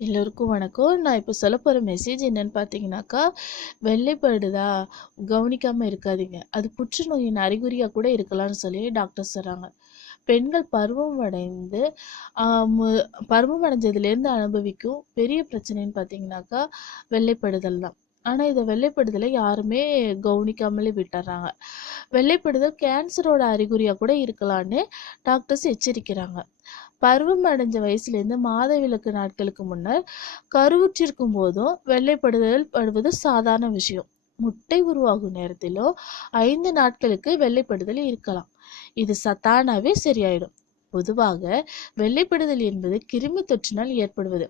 எல்லோருக்கும் வணக்கம். நான் இப்போ சொல்ல போகிற மெசேஜ் என்னன்னு பார்த்தீங்கன்னாக்கா வெள்ளைப்படுதா கவனிக்காமல் இருக்காதீங்க. அது புற்றுநோயின் அறிகுறியாக கூட இருக்கலாம்னு சொல்லி டாக்டர் சொல்கிறாங்க பெண்கள் பருவம் அடைந்து பருவம் அடைஞ்சதுலேருந்து அனுபவிக்கும் பெரிய பிரச்சனைன்னு பார்த்தீங்கன்னாக்கா வெள்ளைப்படுதல் தான். ஆனால் இதை வெள்ளைப்படுதலை யாருமே கவனிக்காமலே விட்டுறாங்க. வெள்ளைப்படுதல் கேன்சரோட அறிகுறியாக கூட இருக்கலான்னு டாக்டர்ஸ் எச்சரிக்கிறாங்க. பருவம் அடைஞ்ச வயசுலேருந்து மாதவிலக்கு நாட்களுக்கு முன்னர் கருவுற்றிருக்கும் போதும் வெள்ளைப்படுதல் படுவது சாதாரண விஷயம். முட்டை உருவாகும் நேரத்திலோ ஐந்து நாட்களுக்கு வெள்ளைப்படுதல் இருக்கலாம். இது சத்தானாவே சரியாயிடும். பொதுவாக வெள்ளைப்படுதல் என்பது கிருமி தொற்றினால் ஏற்படுவது.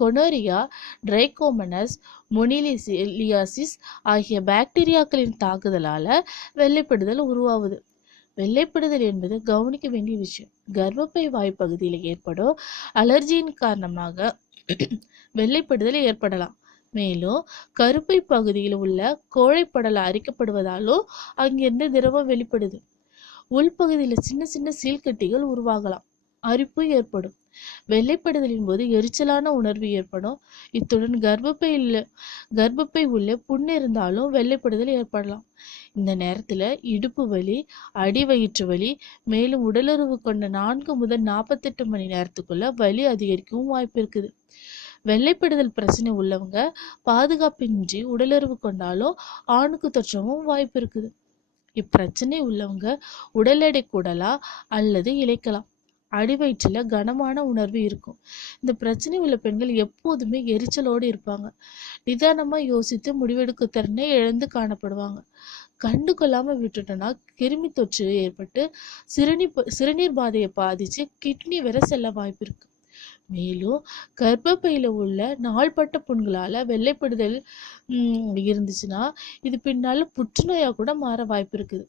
கொனோரியா ட்ரைகோமனஸ் மொனிலிசிலியாசிஸ் ஆகிய பாக்டீரியாக்களின் தாக்குதலால வெள்ளைப்படுதல் உருவாகுது வெள்ளைப்படுதல் என்பது கவனிக்க வேண்டிய விஷயம். கர்ப்பப்பை வாய்ப்பகுதியில் ஏற்படும் அலர்ஜியின் காரணமாக வெள்ளைப்படுதல் ஏற்படலாம். மேலும் கருப்பை பகுதியில் உள்ள கோழைப்படல் அரிக்கப்படுவதாலும் அங்கிருந்து திரவம் வெளிப்படுது. உள்பகுதியில் சின்ன சின்ன சீழ்கட்டிகள் உருவாகலாம். அரிப்பு ஏற்படும். வெள்ளைப்படுதலின் போது எரிச்சலான உணர்வு ஏற்படும். இத்துடன் கர்ப்பப்பையில் கர்ப்பப்பை உள்ளே புண் இருந்தாலும் வெள்ளைப்படுதல் ஏற்படலாம். இந்த நேரத்துல இடுப்பு வலி அடி வயிற்று வலி மேலும் உடலுறவு கொண்ட நான்கு முதல் நாற்பத்தெட்டு மணி நேரத்துக்குள்ள வலி அதிகரிக்கவும் வாய்ப்பு இருக்குது. வெள்ளைப்படுதல் பிரச்சனை உள்ளவங்க பாதுகாப்பின்றி உடலுறவு கொண்டாலும் ஆணுக்கு தொற்றவும் வாய்ப்பு இருக்குது. இப்பிரச்சனை உள்ளவங்க உடல் எடை கூடலாம் அல்லது இழைக்கலாம். அடிவயிற்றில் கனமான உணர்வு இருக்கும். இந்த பிரச்சனை உள்ள பெண்கள் எப்போதுமே எரிச்சலோடு இருப்பாங்க. நிதானமாக யோசித்து முடிவெடுக்க திறனை இழந்து காணப்படுவாங்க. கண்டு கொள்ளாமல் விட்டுட்டோன்னா கிருமி தொற்று ஏற்பட்டு சிறுநீர் சிறுநீர் பாதையை பாதித்து கிட்னி வரை செல்ல வாய்ப்பு இருக்கு. மேலும் கர்ப்பப்பையில உள்ள நாள்பட்ட புண்களால வெள்ளைப்படுதல் இருந்துச்சுன்னா இது பின்னால புற்றுநோயா கூட மாற வாய்ப்பு இருக்குது.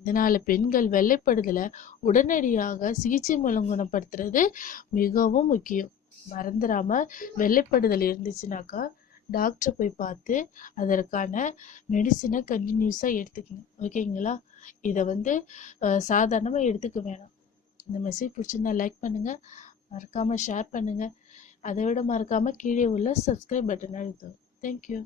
இதனால் பெண்கள் வெள்ளைப்படுதலை உடனடியாக சிகிச்சை மூலம் குணப்படுத்துறது மிகவும் முக்கியம். மறந்துடாமல் வெள்ளைப்படுதல் இருந்துச்சுனாக்கா டாக்டரை போய் பார்த்து அதற்கான மெடிசினை கண்டினியூஸாக எடுத்துக்கணும். ஓகேங்களா? இதை வந்து சாதாரணமாக எடுத்துக்க வேணாம். இந்த மெசேஜ் பிடிச்சிருந்தா லைக் பண்ணுங்கள் மறக்காமல் ஷேர் பண்ணுங்கள் அதை விட மறக்காமல் கீழே உள்ள சப்ஸ்கிரைப் பட்டன் அழுத்தவும். தேங்க்யூ